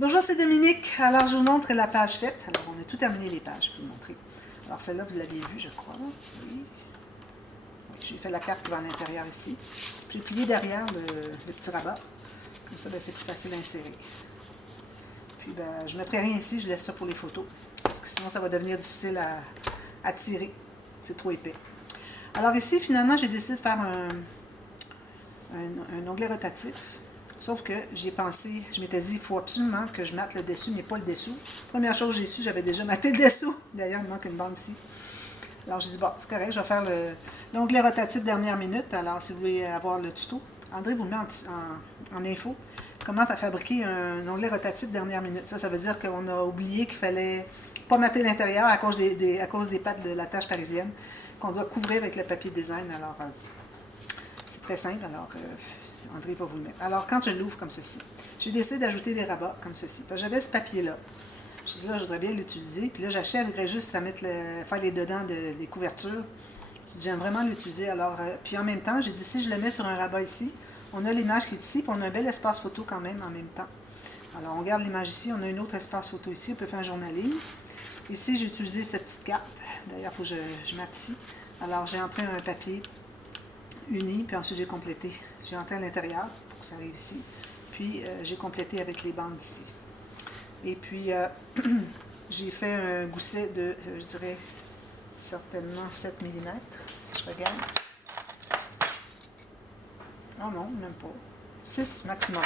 Bonjour, c'est Dominique. Alors, je vous montre la page faite. Alors, on a tout terminé les pages, je vais vous montrer. Alors, celle-là, vous l'aviez vue, je crois. Oui. Oui, j'ai fait la carte qui va à l'intérieur ici. J'ai plié derrière le petit rabat. Comme ça, c'est plus facile à insérer. Puis, je ne mettrai rien ici, je laisse ça pour les photos. Parce que sinon, ça va devenir difficile à tirer. C'est trop épais. Alors ici, finalement, j'ai décidé de faire un onglet rotatif. Sauf que j'ai pensé, je m'étais dit, il faut absolument que je mate le dessus, mais pas le dessous. Première chose que j'ai su, j'avais déjà maté le dessous. D'ailleurs, il manque une bande ici. Alors, j'ai dit, bon, c'est correct, je vais faire l'onglet rotatif dernière minute. Alors, si vous voulez avoir le tuto, André vous le met en info. Comment fabriquer un onglet rotatif dernière minute. Ça veut dire qu'on a oublié qu'il fallait pas mater l'intérieur à cause des pattes de la tâche parisienne, qu'on doit couvrir avec le papier design. Alors, c'est très simple. Alors, André va vous le mettre. Alors, quand je l'ouvre comme ceci, j'ai décidé d'ajouter des rabats comme ceci. J'avais ce papier-là. Je dis là, je voudrais bien l'utiliser. Puis là, j'achèverais juste à faire les dedans des couvertures. J'aime vraiment l'utiliser. Alors, puis en même temps, j'ai dit si je le mets sur un rabat ici, on a l'image qui est ici, puis on a un bel espace photo quand même en même temps. Alors, on garde l'image ici, on a un autre espace photo ici, on peut faire un journaling. Ici, j'ai utilisé cette petite carte. D'ailleurs, il faut que je mette ici. Alors, j'ai entré un papier uni, puis ensuite j'ai complété. J'ai entré à l'intérieur pour que ça arrive ici. Puis j'ai complété avec les bandes ici. Et puis j'ai fait un gousset de, je dirais, certainement 7 mm, si je regarde. Oh non, même pas. 6 maximum.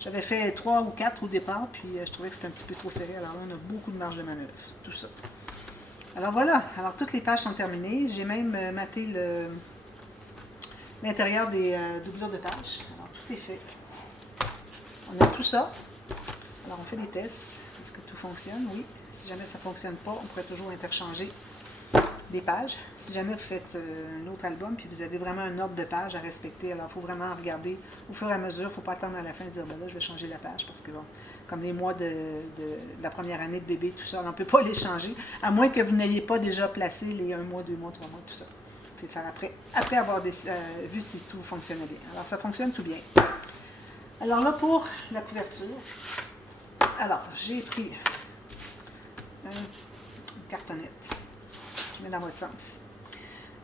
J'avais fait 3 ou 4 au départ, puis je trouvais que c'était un petit peu trop serré. Alors là, on a beaucoup de marge de manœuvre, tout ça. Alors voilà, alors toutes les pages sont terminées. J'ai même maté l'intérieur des doublures de pages. Alors, tout est fait. On a tout ça. Alors, on fait des tests. Est-ce que tout fonctionne? Oui. Si jamais ça ne fonctionne pas, on pourrait toujours interchanger des pages. Si jamais vous faites un autre album, puis vous avez vraiment un ordre de page à respecter, alors il faut vraiment regarder au fur et à mesure. Il ne faut pas attendre à la fin de dire, ben là, je vais changer la page, parce que, bon, comme les mois de la première année de bébé, tout ça, on ne peut pas les changer, à moins que vous n'ayez pas déjà placé les 1 mois, 2 mois, 3 mois, tout ça. Vous pouvez faire après avoir vu si tout fonctionnait bien. Alors, ça fonctionne tout bien. Alors là, pour la couverture, alors, j'ai pris une cartonnette. Je mets dans votre sens.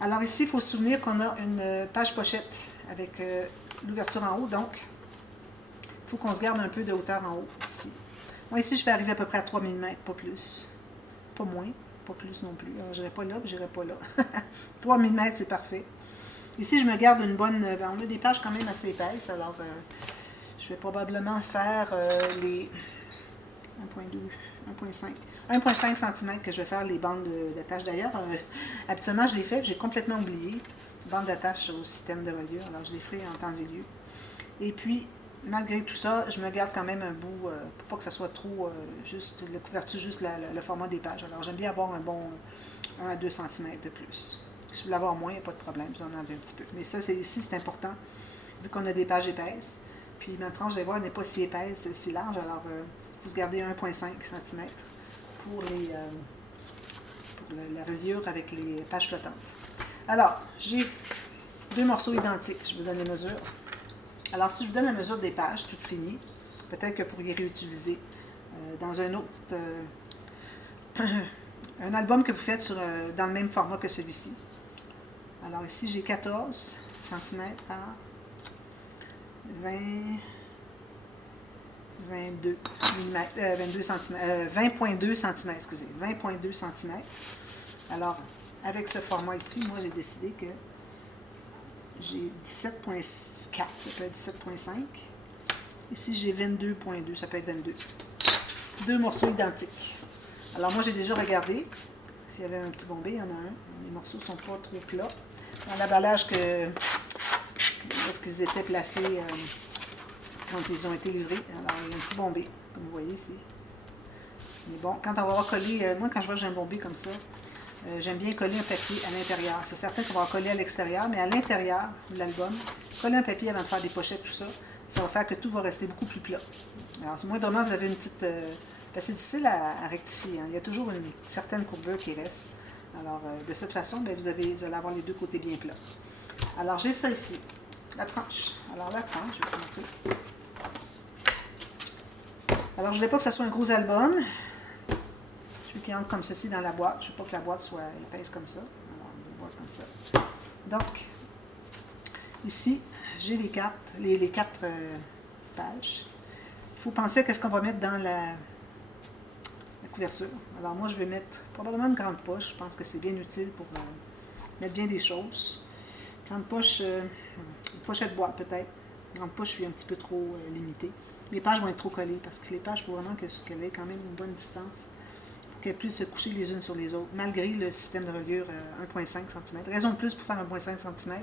Alors ici, il faut se souvenir qu'on a une page pochette avec l'ouverture en haut, donc il faut qu'on se garde un peu de hauteur en haut, ici. Moi, ici, je vais arriver à peu près à 3 mm, pas plus. Pas moins, pas plus non plus. Alors, je n'irai pas là, puis je n'irai pas là. 3 mm, c'est parfait. Ici, je me garde une bonne... on a des pages quand même assez épaisses, alors je vais probablement faire les 1,5 cm que je vais faire les bandes d'attache. D'ailleurs, habituellement, je les fais, j'ai complètement oublié. Bandes d'attache au système de reliure, alors je les ferai en temps et lieu. Et puis, malgré tout ça, je me garde quand même un bout, pour pas que ça soit trop, juste la couverture, juste le format des pages. Alors, j'aime bien avoir un bon 1 à 2 cm de plus. Si vous voulez avoir moins, il n'y a pas de problème, vous en enlevez un petit peu. Mais ça, ici, c'est important, vu qu'on a des pages épaisses. Puis ma tranche de voir n'est pas si épaisse, si large, alors vous gardez 1,5 cm pour la reliure avec les pages flottantes. Alors, j'ai 2 morceaux identiques, je vous donne les mesures. Alors, si je vous donne la mesure des pages, toutes finies, peut-être que vous pourriez réutiliser dans un autre... un album que vous faites dans le même format que celui-ci. Alors ici, j'ai 14 cm par 20,2 cm, excusez, 20,2 cm. Alors, avec ce format ici, moi, j'ai décidé que j'ai 17,4, ça peut être 17,5. Ici, j'ai 22,2, ça peut être 22. 2 morceaux identiques. Alors, moi, j'ai déjà regardé s'il y avait un petit bombé, il y en a un. Les morceaux ne sont pas trop plats. Dans l'emballage est-ce qu'ils étaient placés quand ils ont été livrés. Alors, il y a un petit bombé, comme vous voyez ici. Mais bon, quand on va avoir collé, moi, quand je vois que j'ai un bombé comme ça, j'aime bien coller un papier à l'intérieur. C'est certain qu'on va coller à l'extérieur, mais à l'intérieur de l'album, coller un papier avant de faire des pochettes, tout ça, ça va faire que tout va rester beaucoup plus plat. Alors, moindrement, vous avez une petite... c'est difficile à rectifier. Hein. Il y a toujours une certaine courbure qui reste. Alors, de cette façon, vous allez avoir les deux côtés bien plats. Alors, j'ai ça ici, la tranche. Alors, la tranche, je vais vous montrer. Alors, je ne voulais pas que ça soit un gros album. Je veux qu'il entre comme ceci dans la boîte. Je ne veux pas que la boîte soit épaisse comme ça. Alors, une boîte comme ça. Donc, ici, j'ai les cartes, les 4 pages. Il faut penser à ce qu'on va mettre dans la couverture. Alors, moi, je vais mettre probablement une grande poche. Je pense que c'est bien utile pour mettre bien des choses. Grande poche, une pochette boîte peut-être. Grande poche, je suis un petit peu trop limitée. Les pages vont être trop collées parce que les pages, il faut vraiment qu'elles aient quand même une bonne distance pour qu'elles puissent se coucher les unes sur les autres, malgré le système de reliure 1,5 cm. Raison de plus pour faire 1,5 cm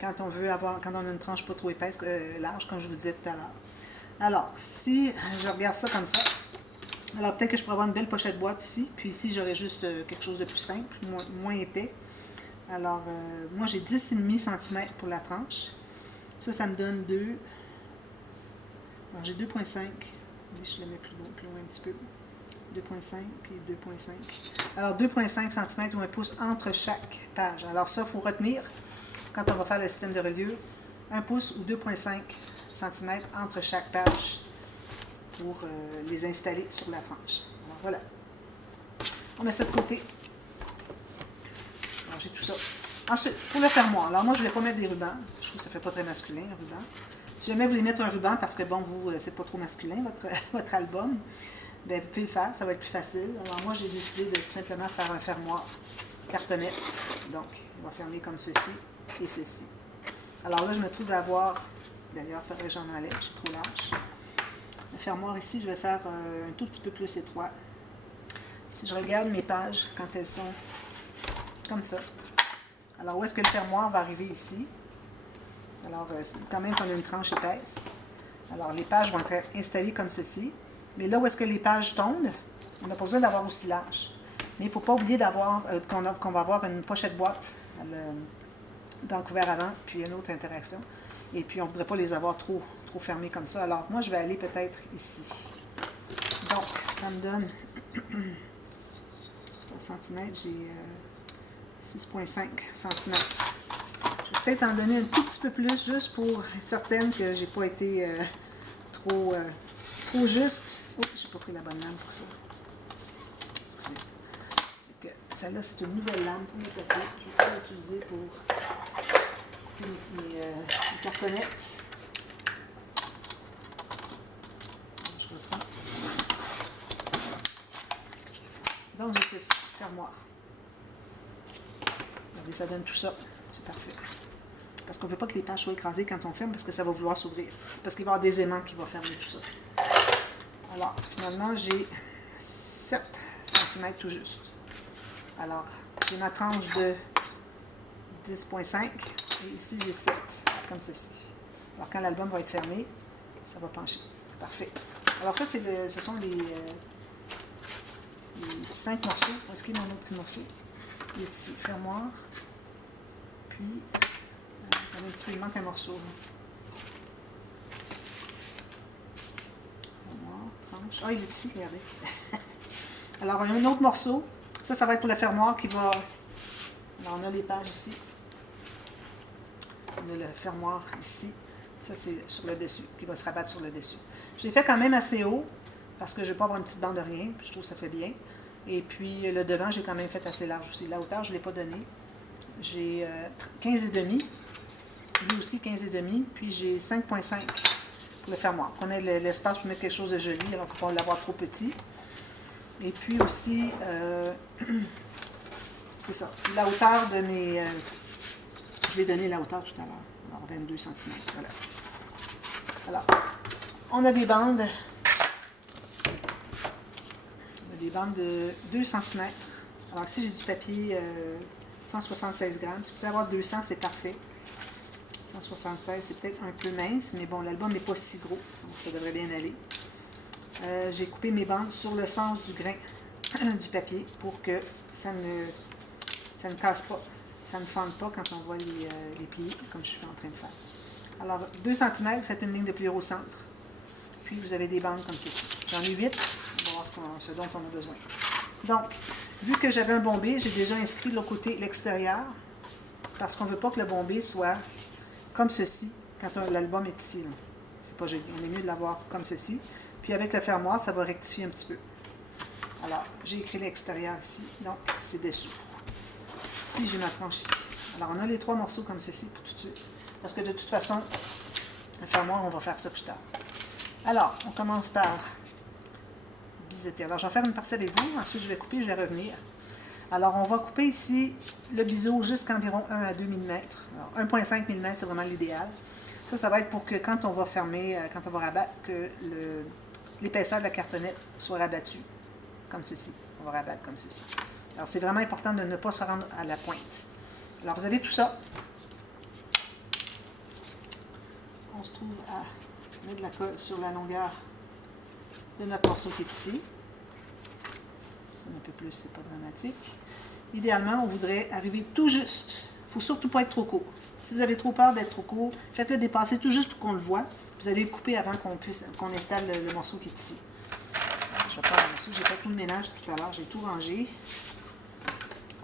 quand on veut avoir, quand on a une tranche pas trop épaisse, large, comme je vous disais tout à l'heure. Alors, si je regarde ça comme ça, alors peut-être que je pourrais avoir une belle pochette boîte ici, puis ici j'aurais juste quelque chose de plus simple, moins épais. Alors, moi j'ai 10,5 cm pour la tranche. Ça me donne 2. Alors j'ai 2,5. Je le mets plus loin un petit peu. 2,5 puis 2,5. Alors 2,5 cm ou 1 pouce entre chaque page. Alors ça, il faut retenir quand on va faire le système de reliure. 1 pouce ou 2,5 cm entre chaque page pour les installer sur la tranche. Alors voilà. On met ça de côté. Alors j'ai tout ça. Ensuite, pour le fermoir, alors moi je ne vais pas mettre des rubans. Je trouve que ça ne fait pas très masculin, un ruban. Si jamais vous voulez mettre un ruban parce que bon, vous, c'est pas trop masculin, votre album, bien, vous pouvez le faire, ça va être plus facile. Alors moi j'ai décidé de tout simplement faire un fermoir cartonnette. Donc, il va fermer comme ceci et ceci. Alors là, je me trouve à avoir, d'ailleurs, il faudrait que j'en enlève, j'ai trop large. Le fermoir ici, je vais faire un tout petit peu plus étroit. Si je regarde mes pages quand elles sont comme ça. Alors, où est-ce que le fermoir va arriver ici? Alors, quand même qu'on a une tranche épaisse. Alors, les pages vont être installées comme ceci. Mais là où est-ce que les pages tombent, on n'a pas besoin d'avoir aussi large. Mais il ne faut pas oublier d'avoir qu'on va avoir une pochette boîte dans le couvert avant, puis une autre interaction. Et puis, on ne voudrait pas les avoir trop fermées comme ça. Alors, moi, je vais aller peut-être ici. Donc, ça me donne 3 cm, j'ai 6,5 cm. Je vais peut-être en donner un tout petit peu plus, juste pour être certaine que j'ai pas été trop juste. Oh, j'ai pas pris la bonne lame pour ça. Excusez. C'est que celle-là, c'est une nouvelle lame pour mes tapis. Je vais pas l'utiliser pour mes cartonnettes. Je reprends. Donc, j'ai ceci, fermoir. Regardez, ça donne tout ça. C'est parfait. Parce qu'on ne veut pas que les pages soient écrasées quand on ferme, parce que ça va vouloir s'ouvrir. Parce qu'il va y avoir des aimants qui vont fermer tout ça. Alors, finalement, j'ai 7 cm tout juste. Alors, j'ai ma tranche de 10,5 et ici, j'ai 7, comme ceci. Alors, quand l'album va être fermé, ça va pencher. Parfait. Alors, ça, ce sont les 5 morceaux. Est-ce qu'il y a mon autre petit morceau? Il est ici, fermoir. Puis, un petit peu, il manque un morceau. Fermoir, tranche. Ah, il est ici, regardez. Alors, un autre morceau. Ça va être pour le fermoir qui va... Alors, on a les pages ici. On a le fermoir ici. Ça, c'est sur le dessus, qui va se rabattre sur le dessus. Je l'ai fait quand même assez haut, parce que je ne veux pas avoir une petite bande de rien. Puis je trouve que ça fait bien. Et puis, le devant, j'ai quand même fait assez large aussi. La hauteur, je ne l'ai pas donné. J'ai 15,5. Lui aussi 15,5. Puis j'ai 5,5 pour le fermoir. On a l'espace pour mettre quelque chose de joli, alors qu'il ne faut pas l'avoir trop petit. Et puis aussi, c'est ça. La hauteur de mes... je vais donner la hauteur tout à l'heure. Alors, 22 cm. Voilà. Alors, on a des bandes. On a des bandes de 2 cm. Alors ici, j'ai du papier 176 grammes. Si vous pouvez avoir 200, c'est parfait. 176, c'est peut-être un peu mince, mais bon, l'album n'est pas si gros, donc ça devrait bien aller. J'ai coupé mes bandes sur le sens du grain du papier pour que ça ne casse pas, ça ne fende pas quand on voit les pliés, comme je suis en train de faire. Alors, 2 cm, faites une ligne de pliure au centre, puis vous avez des bandes comme ceci. J'en ai 8, on va voir ce dont on a besoin. Donc, vu que j'avais un bombé, j'ai déjà inscrit de l'autre côté l'extérieur, parce qu'on ne veut pas que le bombé soit comme ceci, quand l'album est ici. C'est pas joli. On est mieux de l'avoir comme ceci. Puis avec le fermoir, ça va rectifier un petit peu. Alors, j'ai écrit l'extérieur ici, donc c'est dessous. Puis j'ai ma tranche ici. Alors, on a les 3 morceaux comme ceci pour tout de suite. Parce que de toute façon, le fermoir, on va faire ça plus tard. Alors, on commence par biseauter. Alors, je vais faire une partie avec vous. Ensuite, je vais couper, je vais revenir. Alors, on va couper ici le biseau jusqu'environ 1 à 2 mm. Alors, 1,5 mm, c'est vraiment l'idéal. Ça va être pour que quand on va fermer, quand on va rabattre, que l'épaisseur de la cartonnette soit rabattue, comme ceci. On va rabattre comme ceci. Alors, c'est vraiment important de ne pas se rendre à la pointe. Alors, vous avez tout ça. On se trouve à mettre de la colle sur la longueur de notre morceau qui est ici. Un peu plus, c'est pas dramatique. Idéalement, on voudrait arriver tout juste. Il ne faut surtout pas être trop court. Si vous avez trop peur d'être trop court, faites-le dépasser tout juste pour qu'on le voit. Vous allez le couper avant qu'on installe le morceau qui est ici. Alors, je vais prendre le morceau. J'ai fait tout le ménage tout à l'heure. J'ai tout rangé.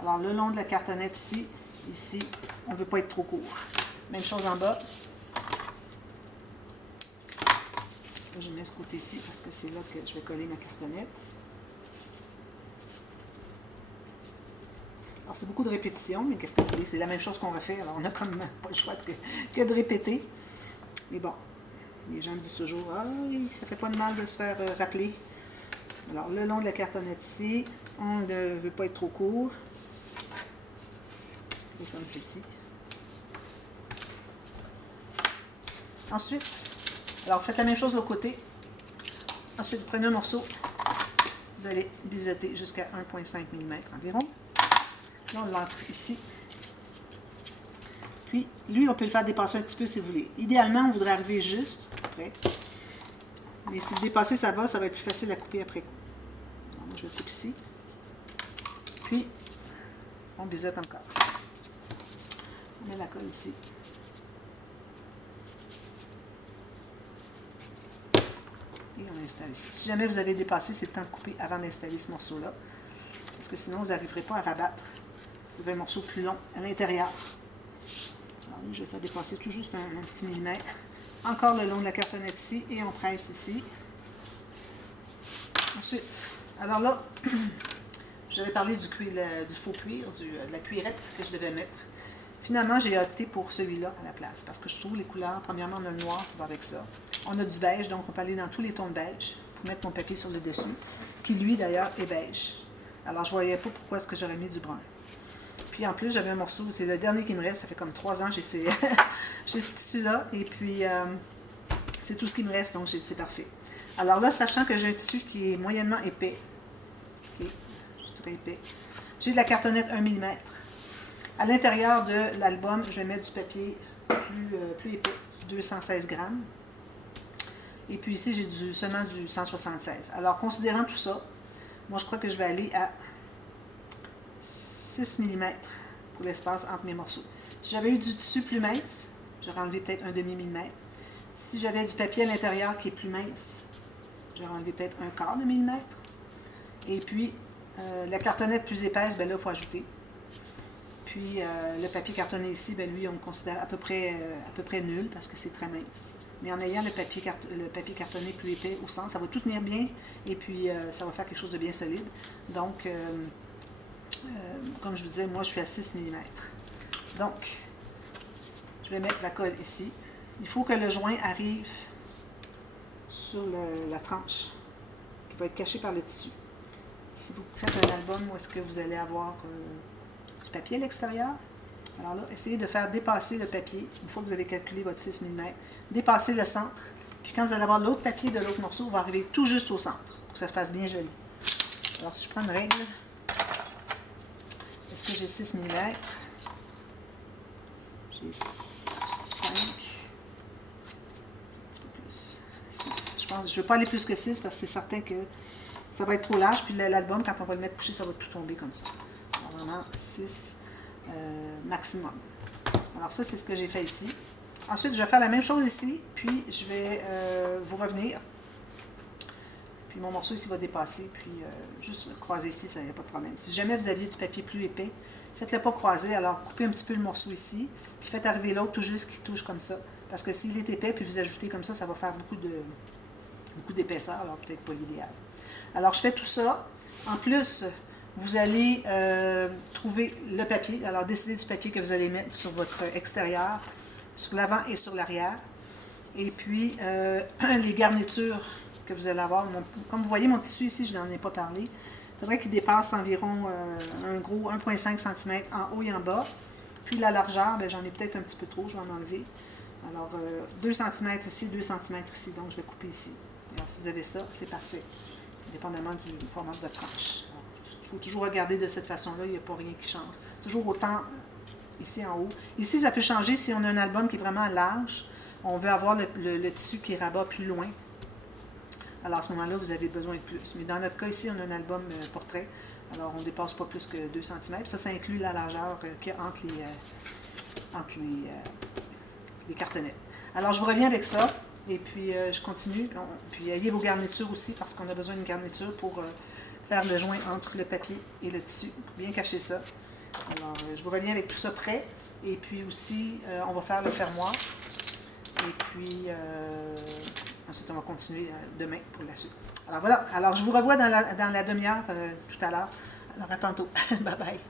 Alors, le long de la cartonnette ici, on ne veut pas être trop court. Même chose en bas. Là, je mets ce côté-ci parce que c'est là que je vais coller ma cartonnette. Alors, c'est beaucoup de répétition, mais qu'est-ce que vous voulez? C'est la même chose qu'on refait, alors on n'a comme pas le choix que de répéter. Mais bon, les gens disent toujours « Ah oui, ça fait pas de mal de se faire rappeler. » Alors, le long de la cartonnette ici, on ne veut pas être trop court. Et comme ceci. Ensuite, alors faites la même chose de l'autre côté. Ensuite, vous prenez un morceau, vous allez biseauter jusqu'à 1,5 mm environ. Là, on l'entre ici. Puis, lui, on peut le faire dépasser un petit peu si vous voulez. Idéalement, on voudrait arriver juste après. Mais si vous dépassez, ça va être plus facile à couper après coup. Alors, moi, je le coupe ici. Puis, on biseaute encore. On met la colle ici. Et on installe ici. Si jamais vous avez dépassé, c'est le temps de couper avant d'installer ce morceau-là. Parce que sinon, vous n'arriverez pas à rabattre. C'est un morceau plus long à l'intérieur. Alors, lui, je vais faire dépasser tout juste un petit millimètre. Encore le long de la cartonnette ici. Et on presse ici. Ensuite, alors là, j'avais parlé du faux cuir, de la cuirette que je devais mettre. Finalement, j'ai opté pour celui-là à la place. Parce que je trouve les couleurs, premièrement, on a le noir qui va avec ça. On a du beige, donc on peut aller dans tous les tons de beige pour mettre mon papier sur le dessus. Qui, lui, d'ailleurs, est beige. Alors, je ne voyais pas pourquoi est-ce que j'aurais mis du brun. Puis, en plus, j'avais un morceau, c'est le dernier qui me reste. Ça fait comme 3 ans que j'ai ce tissu-là. Et puis, c'est tout ce qui me reste, donc c'est parfait. Alors là, sachant que j'ai un tissu qui est moyennement épais, je dirais épais, j'ai de la cartonnette 1 mm. À l'intérieur de l'album, je vais mettre du papier plus épais, du 216 grammes. Et puis ici, j'ai seulement du 176. Alors, considérant tout ça, moi, je crois que je vais aller à 6 mm pour l'espace entre mes morceaux. Si j'avais eu du tissu plus mince, j'aurais enlevé peut-être un demi-millimètre. Si j'avais du papier à l'intérieur qui est plus mince, j'aurais enlevé peut-être un quart de millimètre. Et puis, la cartonnette plus épaisse, bien là, il faut ajouter. Puis, le papier cartonné ici, bien lui, on le considère à peu près nul parce que c'est très mince. Mais en ayant le papier cartonné plus épais au centre, ça va tout tenir bien et puis ça va faire quelque chose de bien solide. Donc, comme je vous disais, moi, je suis à 6 mm. Donc, je vais mettre la colle ici. Il faut que le joint arrive sur la tranche qui va être cachée par le tissu. Si vous faites un album où est-ce que vous allez avoir du papier à l'extérieur, alors là, essayez de faire dépasser le papier, une fois que vous avez calculé votre 6 mm, dépasser le centre, puis quand vous allez avoir l'autre papier de l'autre morceau, il va arriver tout juste au centre, pour que ça fasse bien joli. Alors, si je prends une règle, est-ce que j'ai 6 mm? J'ai 5, un petit peu plus, 6. Je ne veux pas aller plus que 6 parce que c'est certain que ça va être trop large, puis l'album, quand on va le mettre couché, ça va tout tomber comme ça. Alors, vraiment, 6 maximum. Alors, ça, c'est ce que j'ai fait ici. Ensuite, je vais faire la même chose ici, puis je vais vous revenir. Puis mon morceau ici va dépasser, puis juste croiser ici, ça n'y a pas de problème. Si jamais vous aviez du papier plus épais, faites-le pas croiser, alors coupez un petit peu le morceau ici, puis faites arriver l'autre tout juste qui touche comme ça. Parce que s'il est épais, puis vous ajoutez comme ça va faire beaucoup beaucoup d'épaisseur, alors peut-être pas l'idéal. Alors, je fais tout ça. En plus, vous allez trouver le papier. Alors, décidez du papier que vous allez mettre sur votre extérieur, sur l'avant et sur l'arrière. Et puis, les garnitures que vous allez avoir. Comme vous voyez, mon tissu ici, je n'en ai pas parlé. Il faudrait qu'il dépasse environ un gros 1,5 cm en haut et en bas. Puis la largeur, j'en ai peut-être un petit peu trop, je vais en enlever. Alors, 2 cm ici, 2 cm ici, donc je vais couper ici. Alors, si vous avez ça, c'est parfait, dépendamment du format de votre tranche. Il faut toujours regarder de cette façon-là, il n'y a pas rien qui change. Toujours autant ici en haut. Ici, ça peut changer si on a un album qui est vraiment large. On veut avoir le tissu qui rabat plus loin. Alors, à ce moment-là, vous avez besoin de plus. Mais dans notre cas, ici, on a un album portrait. Alors, on ne dépasse pas plus que 2 cm. Ça inclut la largeur qu'il y a entre les cartonnettes. Alors, je vous reviens avec ça. Et puis, je continue. Puis, ayez vos garnitures aussi, parce qu'on a besoin d'une garniture pour faire le joint entre le papier et le tissu. Bien cacher ça. Alors, je vous reviens avec tout ça prêt. Et puis aussi, on va faire le fermoir. Et puis, ensuite, on va continuer demain pour la suite. Alors voilà. Alors, je vous revois dans la demi-heure tout à l'heure. Alors, à tantôt. Bye bye.